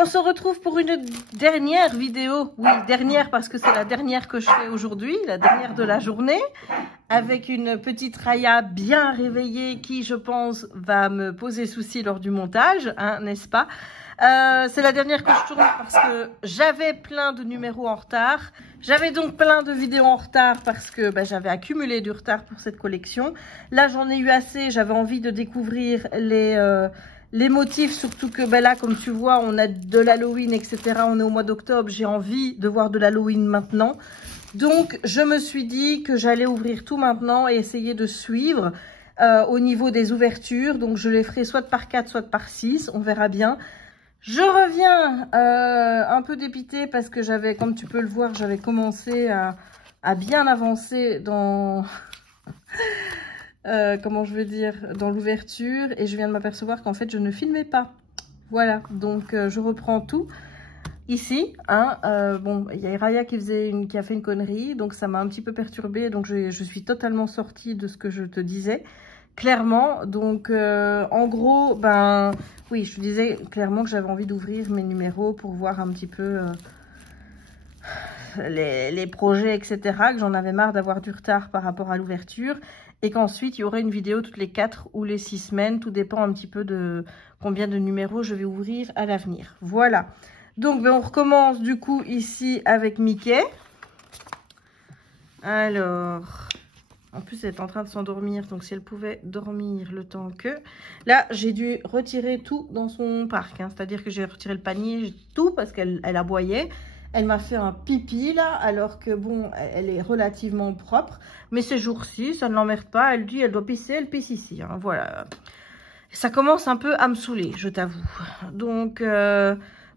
on se retrouve pour une dernière vidéo. Oui, dernière parce que c'est la dernière que je fais aujourd'hui, la dernière de la journée. Avec une petite Raya bien réveillée qui, je pense, va me poser souci lors du montage, hein, n'est-ce pas? C'est la dernière que je tourne parce que j'avais plein de numéros en retard. J'avais donc plein de vidéos en retard parce que j'avais accumulé du retard pour cette collection. Là, j'en ai eu assez. J'avais envie de découvrir les motifs, surtout que là, comme tu vois, on a de l'Halloween, etc. On est au mois d'octobre. J'ai envie de voir de l'Halloween maintenant. Donc, je me suis dit que j'allais ouvrir tout maintenant et essayer de suivre au niveau des ouvertures. Donc, je les ferai soit par 4, soit par 6. On verra bien. Je reviens un peu dépitée parce que j'avais, comme tu peux le voir, j'avais commencé à bien avancer dans... comment je veux dire, dans l'ouverture. Et je viens de m'apercevoir qu'en fait, je ne filmais pas. Voilà, donc je reprends tout. Ici, hein, bon, il y a Raya qui a fait une connerie, donc ça m'a un petit peu perturbée, donc je suis totalement sortie de ce que je te disais, clairement. Donc, en gros, oui, je te disais clairement que j'avais envie d'ouvrir mes numéros pour voir un petit peu les projets, etc., que j'en avais marre d'avoir du retard par rapport à l'ouverture, et qu'ensuite, il y aurait une vidéo toutes les 4 ou les 6 semaines, tout dépend un petit peu de combien de numéros je vais ouvrir à l'avenir. Voilà. Donc, on recommence du coup ici avec Mickey. Alors, en plus, elle est en train de s'endormir. Donc, si elle pouvait dormir le temps que... Là, j'ai dû retirer tout dans son parc. Hein, c'est-à-dire que j'ai retiré le panier, tout, parce qu'elle aboyait. Elle m'a fait un pipi, là, alors que, bon, elle est relativement propre. Mais ces jours-ci, ça ne l'emmerde pas. Elle dit, elle doit pisser, elle pisse ici. Hein, voilà. Ça commence un peu à me saouler, je t'avoue. Donc...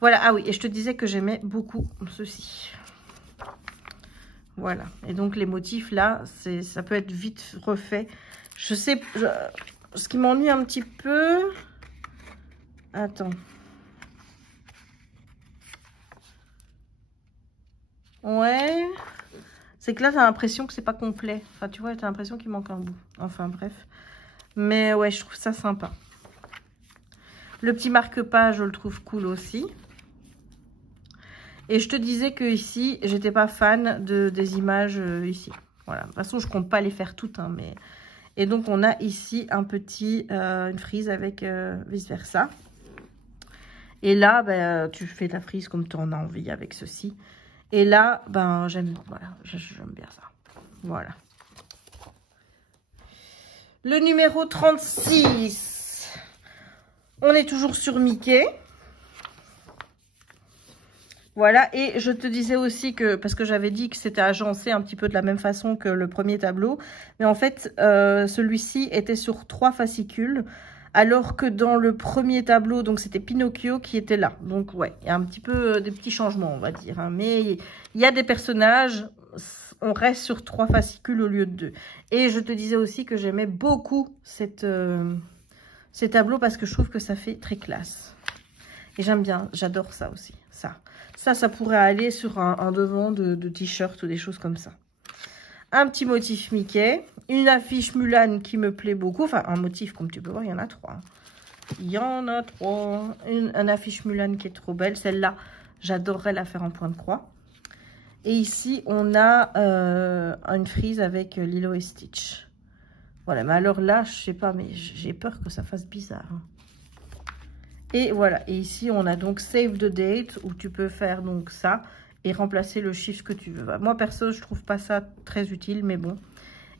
voilà, ah oui, et je te disais que j'aimais beaucoup ceci. Voilà, et donc les motifs là, ça peut être vite refait. Je sais, ce qui m'ennuie un petit peu... Attends. Ouais. C'est que là, t'as l'impression que c'est pas complet. Enfin, tu vois, t'as l'impression qu'il manque un bout. Enfin, bref. Mais ouais, je trouve ça sympa. Le petit marque-page, je le trouve cool aussi. Et je te disais que ici, j'étais pas fan des images ici. Voilà. De toute façon, je compte pas les faire toutes, hein, mais... Et donc, on a ici une frise avec vice-versa. Et là, tu fais ta frise comme tu en as envie avec ceci. Et là, j'aime bien ça. Voilà. Le numéro 36. On est toujours sur Mickey. Voilà, et je te disais aussi que, parce que j'avais dit que c'était agencé un petit peu de la même façon que le premier tableau, mais en fait, celui-ci était sur 3 fascicules, alors que dans le premier tableau, donc c'était Pinocchio qui était là. Donc ouais, il y a un petit peu des petits changements, on va dire, hein, mais il y a des personnages, on reste sur 3 fascicules au lieu de 2. Et je te disais aussi que j'aimais beaucoup ces tableaux parce que je trouve que ça fait très classe. Et j'aime bien, j'adore ça aussi, ça. Ça pourrait aller sur un devant de t-shirt ou des choses comme ça. Un petit motif Mickey. Une affiche Mulan qui me plaît beaucoup. Enfin, un motif, comme tu peux voir, il y en a 3. Il y en a 3. Une affiche Mulan qui est trop belle. Celle-là, j'adorerais la faire en point de croix. Et ici, on a une frise avec Lilo et Stitch. Voilà, mais alors là, je sais pas, mais j'ai peur que ça fasse bizarre. Hein. Et voilà, et ici on a donc Save the Date où tu peux faire donc ça et remplacer le chiffre que tu veux. Moi perso je trouve pas ça très utile, mais bon.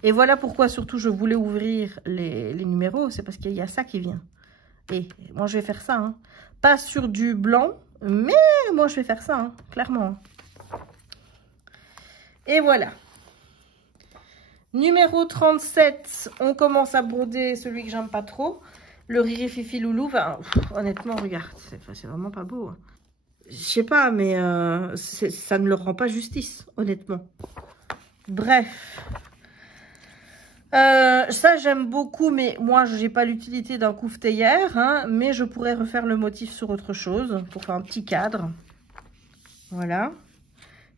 Et voilà pourquoi surtout je voulais ouvrir les numéros, c'est parce qu'il y a ça qui vient. Et moi je vais faire ça, hein. Pas sur du blanc, mais moi je vais faire ça, hein, clairement. Et voilà. Numéro 37, on commence à broder celui que j'aime pas trop. Le Riri Fifi Loulou, honnêtement, regarde, c'est vraiment pas beau. Hein. Je sais pas, mais ça ne leur rend pas justice, honnêtement. Bref. Ça, j'aime beaucoup, mais moi, je n'ai pas l'utilité d'un couve-théière, hein, mais je pourrais refaire le motif sur autre chose pour faire un petit cadre. Voilà.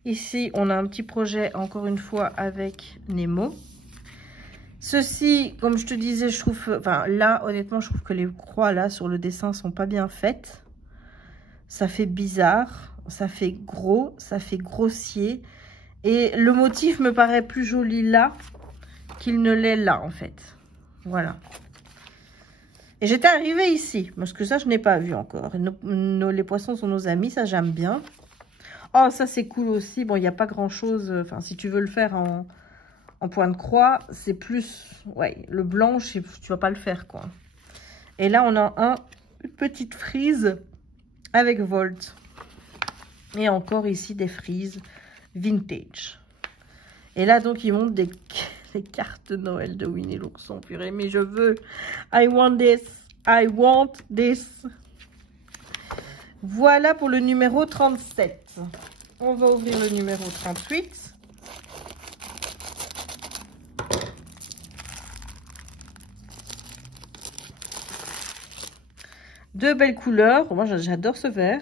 Ici, on a un petit projet, encore une fois, avec Nemo. Ceci, comme je te disais, je trouve... Enfin, là, honnêtement, je trouve que les croix, là, sur le dessin, sont pas bien faites. Ça fait bizarre, ça fait gros, ça fait grossier. Et le motif me paraît plus joli là qu'il ne l'est là, en fait. Voilà. Et j'étais arrivée ici, parce que ça, je n'ai pas vu encore. Les poissons sont nos amis, ça, j'aime bien. Oh, ça, c'est cool aussi. Bon, il n'y a pas grand-chose. Enfin, si tu veux le faire en point de croix, c'est plus... Ouais, le blanc, tu vas pas le faire, quoi. Et là, on a une petite frise avec Volt. Et encore ici, des frises vintage. Et là, donc, ils montrent des cartes de Noël de Winnie l'ourson. Purée, mais je veux. I want this. I want this. Voilà pour le numéro 37. On va ouvrir le numéro 38. Deux belles couleurs. Moi, j'adore ce vert.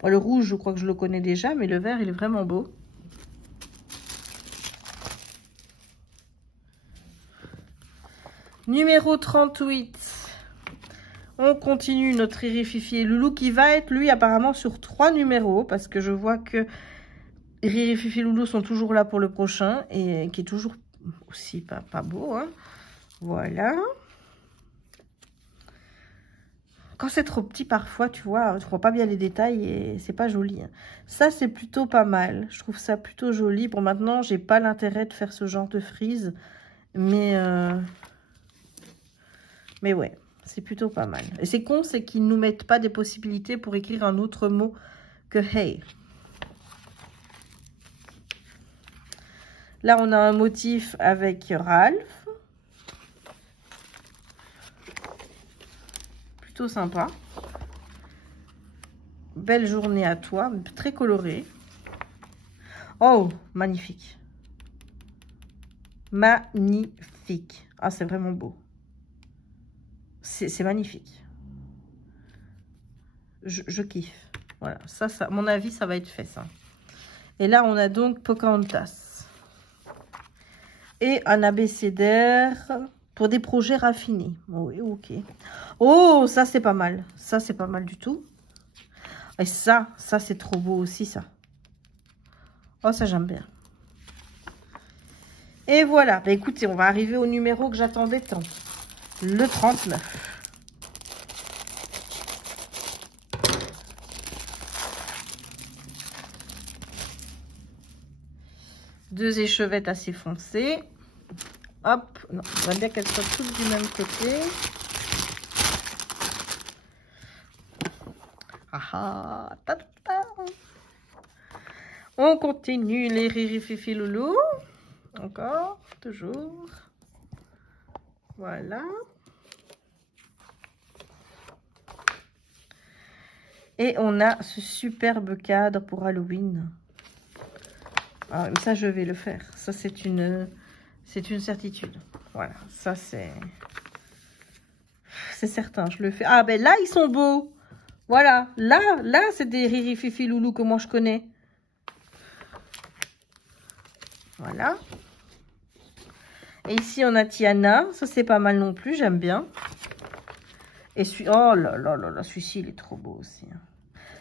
Bon, le rouge, je crois que je le connais déjà, mais le vert, il est vraiment beau. Numéro 38. On continue notre Riri, Fifi et Loulou qui va être, lui, apparemment sur 3 numéros. Parce que je vois que Riri, Fifi et Loulou sont toujours là pour le prochain. Et qui est toujours aussi pas beau. Hein. Voilà. Quand c'est trop petit, parfois, tu vois pas bien les détails et c'est pas joli. Hein. Ça, c'est plutôt pas mal. Je trouve ça plutôt joli. Pour maintenant, j'ai pas l'intérêt de faire ce genre de frise. Mais ouais, c'est plutôt pas mal. Et c'est con, c'est qu'ils nous mettent pas des possibilités pour écrire un autre mot que hey. Là, on a un motif avec Ralph. Plutôt sympa. Belle journée à toi, très colorée. Oh, magnifique. Magnifique. Ah, c'est vraiment beau. C'est magnifique. Je kiffe. Voilà, ça, à mon avis, ça va être fait, ça. Et là, on a donc Pocahontas. Et un abécédaire pour des projets raffinés. Oh, oui, ok. Oh, ça, c'est pas mal. Ça, c'est pas mal du tout. Et ça c'est trop beau aussi, ça. Oh, ça, j'aime bien. Et voilà. Bah, écoutez, on va arriver au numéro que j'attendais tant. Le 39. Deux échevettes assez foncées. Hop. Non, on va bien qu'elles soient toutes du même côté. Ah, ta, ta, ta. On continue les Riri, Fifi, Loulou. Encore, toujours. Voilà. Et on a ce superbe cadre pour Halloween. Ah, ça, je vais le faire. Ça, c'est une certitude. Voilà, ça, c'est certain, je le fais. Ah, ben là, ils sont beaux. Voilà, là, c'est des Riri, Fifi, Loulou que moi, je connais. Voilà. Et ici, on a Tiana. Ça, c'est pas mal non plus. J'aime bien. Et oh là là là là, celui-ci, il est trop beau aussi.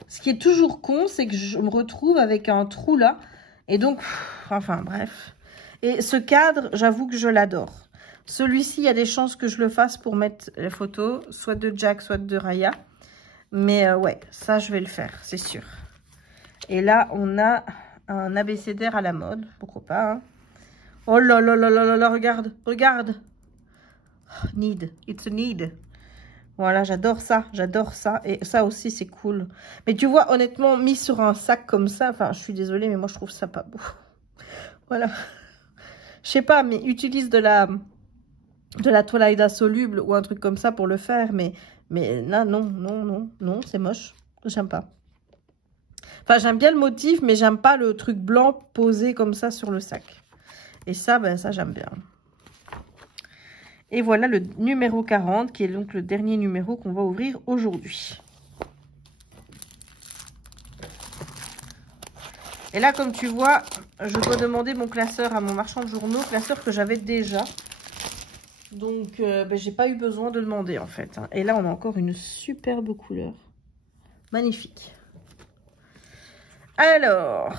Ce qui est toujours con, c'est que je me retrouve avec un trou là. Et donc, enfin, bref. Et ce cadre, j'avoue que je l'adore. Celui-ci, il y a des chances que je le fasse pour mettre les photos, soit de Jack, soit de Raya. Mais ouais, ça, je vais le faire, c'est sûr. Et là, on a un abécédaire à la mode. Pourquoi pas, hein. Oh là là là là là là, regarde, regarde. Oh, need, it's a need. Voilà, j'adore ça, j'adore ça. Et ça aussi, c'est cool. Mais tu vois, honnêtement, mis sur un sac comme ça, enfin, je suis désolée, mais moi, je trouve ça pas beau. Voilà. Je sais pas, mais utilise de la toile insoluble ou un truc comme ça pour le faire. Mais là, non, c'est moche. J'aime pas. Enfin, j'aime bien le motif, mais j'aime pas le truc blanc posé comme ça sur le sac. Et ça, ben ça, j'aime bien. Et voilà le numéro 40, qui est donc le dernier numéro qu'on va ouvrir aujourd'hui. Et là, comme tu vois, je dois demander mon classeur à mon marchand de journaux, classeur que j'avais déjà. Donc, ben, j'ai pas eu besoin de demander, en fait. Et là, on a encore une superbe couleur. Magnifique. Alors,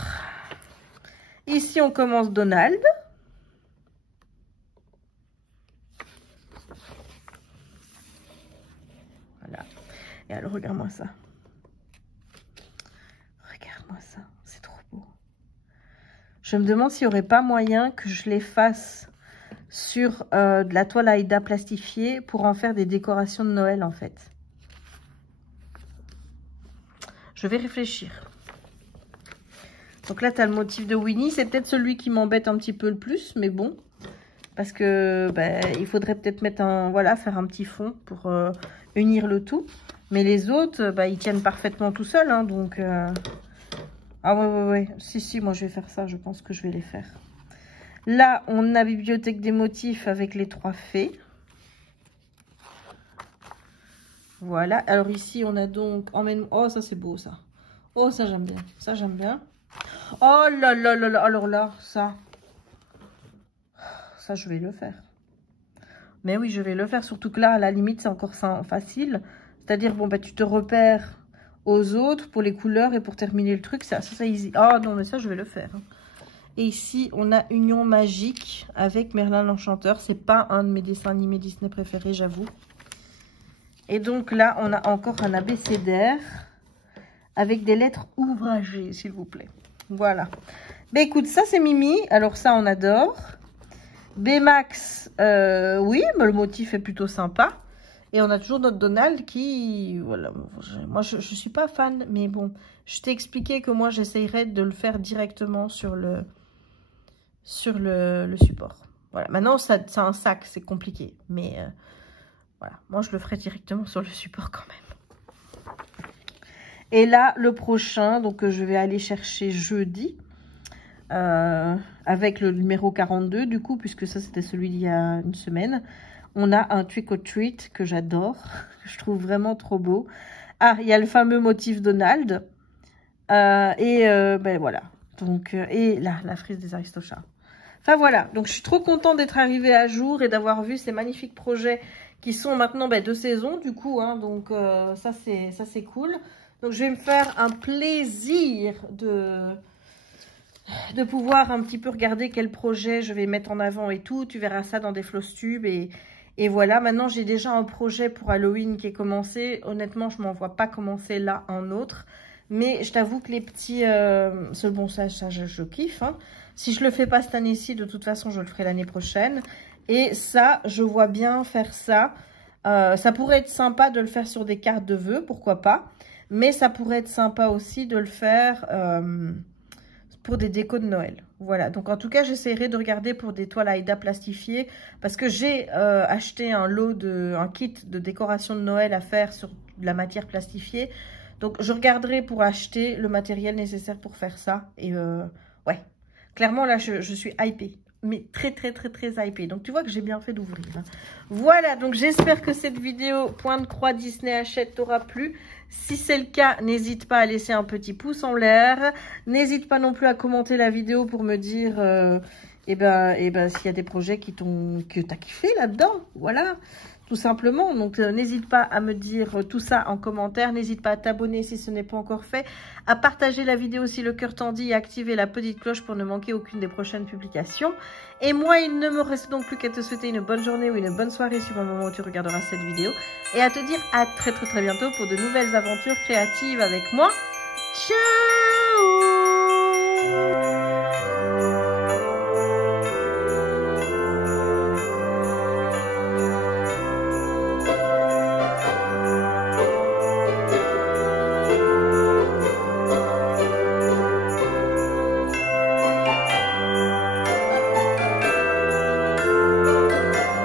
ici on commence Donald. Voilà. Et alors, regarde-moi ça. Regarde-moi ça. C'est trop beau. Je me demande s'il n'y aurait pas moyen que je les fasse sur de la toile Aïda plastifiée pour en faire des décorations de Noël, en fait. Je vais réfléchir. Donc là, tu as le motif de Winnie. C'est peut-être celui qui m'embête un petit peu le plus, mais bon. Parce que il faudrait peut-être mettre un, voilà, faire un petit fond pour unir le tout. Mais les autres, ils tiennent parfaitement tout seuls. Hein, donc, ah ouais. Si, moi je vais faire ça. Je pense que je vais les faire. Là, on a Bibliothèque des motifs avec les 3 fées. Voilà. Alors ici, on a donc... Oh, ça c'est beau, ça. Oh, ça j'aime bien. Ça j'aime bien. Oh là là là là. Alors là, ça, je vais le faire. Mais oui, je vais le faire. Surtout que là, à la limite, c'est encore facile. C'est-à-dire, bon, tu te repères aux autres pour les couleurs et pour terminer le truc. Ça easy. Oh non, mais ça, je vais le faire. Et ici, on a Union magique avec Merlin l'Enchanteur. C'est pas un de mes dessins animés Disney préférés, j'avoue. Et donc là, on a encore un abécédaire avec des lettres ouvragées, s'il vous plaît. Voilà. Écoute, ça, c'est Mimi. Alors ça, on adore. Baymax, oui, mais le motif est plutôt sympa. Et on a toujours notre Donald qui... Voilà, moi, je suis pas fan, mais bon. Je t'ai expliqué que moi, j'essayerais de le faire directement sur le support. Voilà. Maintenant, c'est un sac, c'est compliqué. Mais voilà, moi, je le ferai directement sur le support quand même. Et là, le prochain, donc je vais aller chercher jeudi. Avec le numéro 42 du coup, puisque ça c'était celui d'il y a une semaine. On a un Trick or Treat que j'adore, que je trouve vraiment trop beau. Ah, il y a le fameux motif Donald. Voilà. Donc, et là, la frise des Aristochats. Enfin voilà, donc je suis trop contente d'être arrivée à jour et d'avoir vu ces magnifiques projets qui sont maintenant de saison du coup. Hein, donc ça c'est cool. Donc je vais me faire un plaisir de pouvoir un petit peu regarder quel projet je vais mettre en avant et tout. Tu verras ça dans des Flosstube et voilà. Maintenant, j'ai déjà un projet pour Halloween qui est commencé. Honnêtement, je ne m'en vois pas commencer là un autre. Mais je t'avoue que les petits... bon, ça je kiffe. Hein. Si je le fais pas cette année-ci, de toute façon, je le ferai l'année prochaine. Et ça, je vois bien faire ça. Ça pourrait être sympa de le faire sur des cartes de vœux, pourquoi pas. Mais ça pourrait être sympa aussi de le faire... pour des décos de Noël. Voilà, donc en tout cas, j'essaierai de regarder pour des toiles Aïda plastifiées parce que j'ai acheté un kit de décoration de Noël à faire sur de la matière plastifiée. Donc, je regarderai pour acheter le matériel nécessaire pour faire ça. Et ouais, clairement, là, je suis hypée. Mais très hypée. Donc, tu vois que j'ai bien fait d'ouvrir. Hein. Voilà, donc j'espère que cette vidéo Point de croix Disney Hachette t'aura plu. Si c'est le cas, n'hésite pas à laisser un petit pouce en l'air. N'hésite pas non plus à commenter la vidéo pour me dire s'il y a des projets que t'as kiffé là-dedans. Voilà, tout simplement. Donc, n'hésite pas à me dire tout ça en commentaire. N'hésite pas à t'abonner si ce n'est pas encore fait. À partager la vidéo si le cœur t'en dit et activer la petite cloche pour ne manquer aucune des prochaines publications. Et moi, il ne me reste donc plus qu'à te souhaiter une bonne journée ou une bonne soirée suivant le moment où tu regarderas cette vidéo. Et à te dire à très bientôt pour de nouvelles aventures créatives avec moi. Ciao!